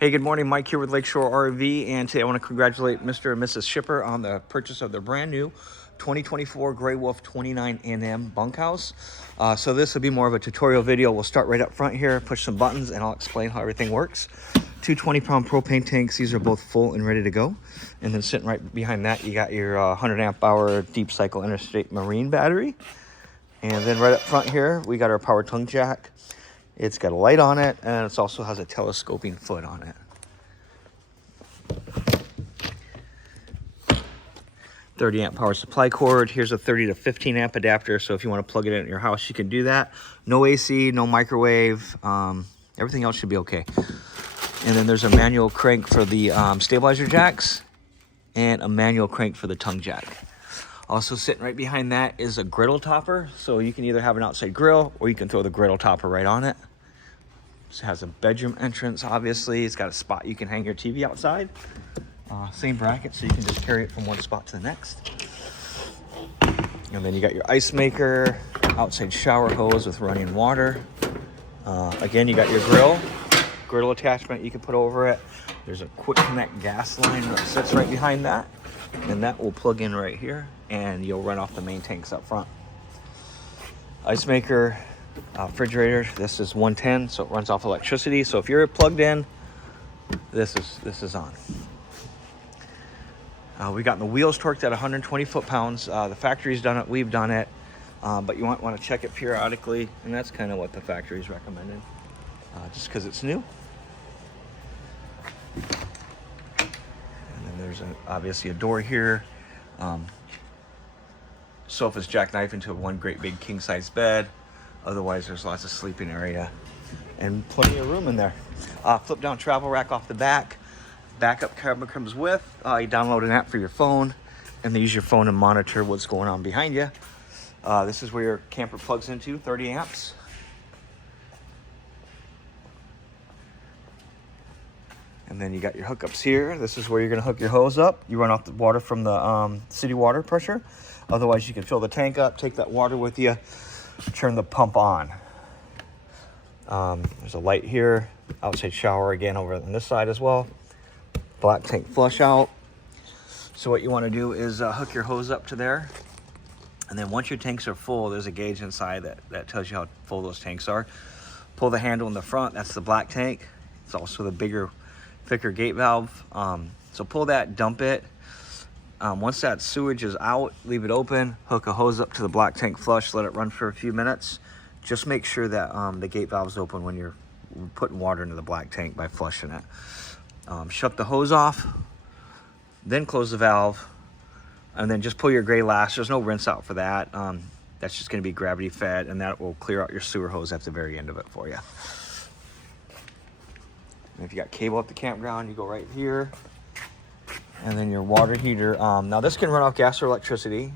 Hey, good morning. Mike here with Lakeshore RV, and today I want to congratulate Mr. and Mrs. Shipper on the purchase of their brand new 2024 Grey Wolf 29NM bunkhouse. So this will be more of a tutorial video. We'll start right up front here, push some buttons, and I'll explain how everything works. Two 20-pound propane tanks. These are both full and ready to go. And then sitting right behind that, you got your 100 amp hour deep cycle interstate marine battery. And then right up front here, we got our power tongue jack. It's got a light on it, and it also has a telescoping foot on it. 30 amp power supply cord. Here's a 30 to 15 amp adapter, so if you want to plug it in at your house, you can do that. No AC, no microwave. Everything else should be okay. And then there's a manual crank for the stabilizer jacks and a manual crank for the tongue jack. Also sitting right behind that is a griddle topper, so you can either have an outside grill or you can throw the griddle topper right on it. It has a bedroom entrance, obviously. It's got a spot you can hang your TV outside. Same bracket, so you can just carry it from one spot to the next. And then you got your ice maker, outside shower hose with running water. Again, you got your griddle attachment you can put over it. There's a quick connect gas line that sits right behind that. And that will plug in right here, and you'll run off the main tanks up front. Ice maker, refrigerator. This is 110, so it runs off electricity. So if you're plugged in, this is on. We got the wheels torqued at 120 foot-pounds. The factory's done it, we've done it, but you might want to check it periodically, and that's kind of what the factory's recommending, just because it's new. And then there's obviously a door here. Sofa's jackknife into one great big king-size bed. Otherwise, there's lots of sleeping area and plenty of room in there. Flip down travel rack off the back. Backup camera comes with. You download an app for your phone, and then use your phone to monitor what's going on behind you. This is where your camper plugs into, 30 amps. And then you got your hookups here. This is where you're gonna hook your hose up. You run off the water from the city water pressure. Otherwise, you can fill the tank up, take that water with you, turn the pump on. There's a light here, outside shower again over on this side as well. Black tank flush out. So what you want to do is hook your hose up to there, and then once your tanks are full, there's a gauge inside that tells you how full those tanks are. Pull the handle in the front, that's the black tank. It's also the bigger, thicker gate valve. So pull that, dump it. Once that sewage is out, leave it open, hook a hose up to the black tank flush, let it run for a few minutes. Just make sure that the gate valve's open when you're putting water into the black tank by flushing it. Shut the hose off, then close the valve, and then just pull your gray lash. There's no rinse out for that. That's just gonna be gravity fed, and that will clear out your sewer hose at the very end of it for you. And if you got cable at the campground, you go right here. And then your water heater. Now this can run off gas or electricity.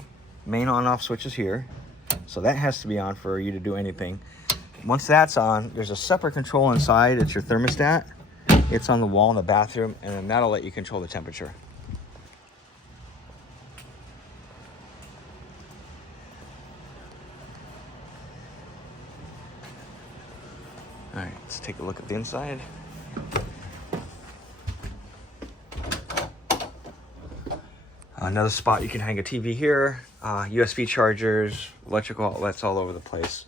Main on-off switch is here. So that has to be on for you to do anything. Once that's on, there's a separate control inside. It's your thermostat. It's on the wall in the bathroom, and then that'll let you control the temperature. All right, let's take a look at the inside. Another spot you can hang a TV here, USB chargers, electrical outlets all over the place.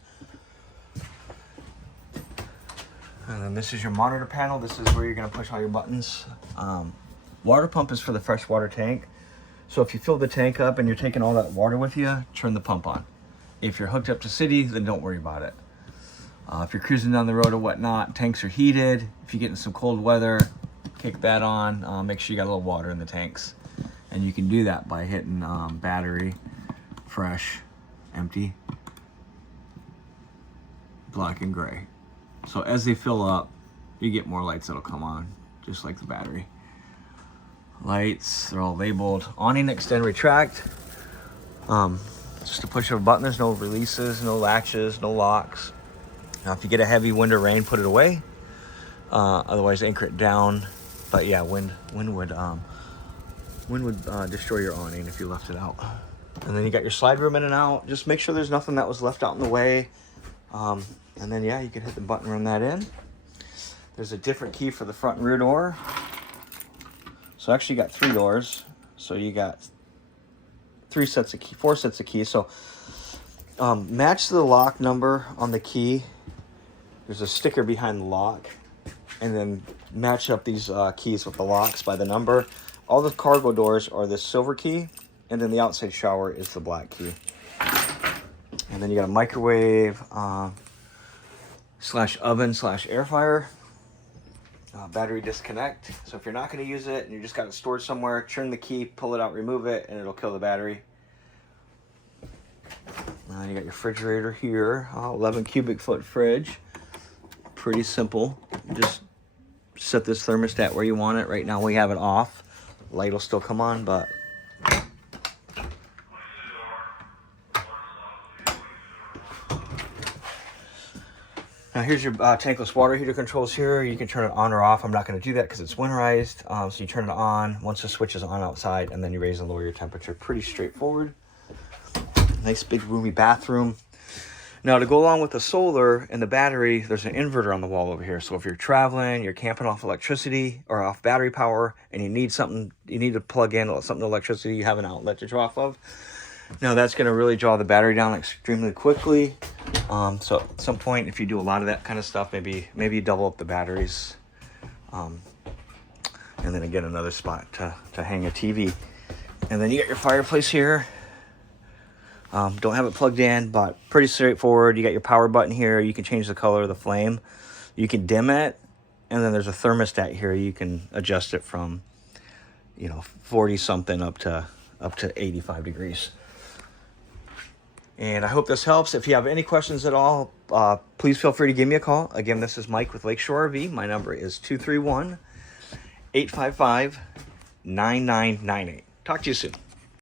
And then this is your monitor panel. This is where you're gonna push all your buttons. Water pump is for the freshwater tank. So if you fill the tank up and you're taking all that water with you, turn the pump on. If you're hooked up to city, then don't worry about it. If you're cruising down the road or whatnot, tanks are heated. If you get in some cold weather, kick that on. Make sure you got a little water in the tanks. And you can do that by hitting battery, fresh, empty, black and gray. So as they fill up, you get more lights that'll come on, just like the battery. Lights, they're all labeled. Awning, extend, retract. Just a push of a button. There's no releases, no latches, no locks. Now if you get a heavy wind or rain, put it away. Otherwise anchor it down. But yeah, wind would destroy your awning if you left it out. And then you got your slide room in and out. Just make sure there's nothing that was left out in the way. And then yeah, you can hit the button, run that in. There's a different key for the front and rear door. So actually you got 3 doors. So you got 4 sets of keys. So match the lock number on the key. There's a sticker behind the lock. And then match up these keys with the locks by the number. All the cargo doors are the silver key, and then the outside shower is the black key. And then you got a microwave slash oven slash air fryer. Battery disconnect. So if you're not going to use it and you just got it stored somewhere, turn the key, pull it out, remove it, and it'll kill the battery. You got your refrigerator here, 11 cubic foot fridge. Pretty simple. Just set this thermostat where you want it. Right now we have it off. Light will still come on, but now here's your tankless water heater controls here. You can turn it on or off. I'm not going to do that because it's winterized. So you turn it on once the switch is on outside, and then you raise and lower your temperature. Pretty straightforward. Nice big roomy bathroom. Now to go along with the solar and the battery, there's an inverter on the wall over here. So if you're traveling, you're camping off electricity or off battery power, and you need something, you need to plug in something to electricity, you have an outlet to draw off of. Now that's going to really draw the battery down extremely quickly. So at some point, if you do a lot of that kind of stuff, maybe you double up the batteries. And then again, another spot to hang a TV. And then you got your fireplace here. Don't have it plugged in, but pretty straightforward. You got your power button here. You can change the color of the flame. You can dim it. And then there's a thermostat here. You can adjust it from, 40 something up to 85 degrees. And I hope this helps. If you have any questions at all, please feel free to give me a call. Again, this is Mike with Lakeshore RV. My number is 231-855-9998. Talk to you soon.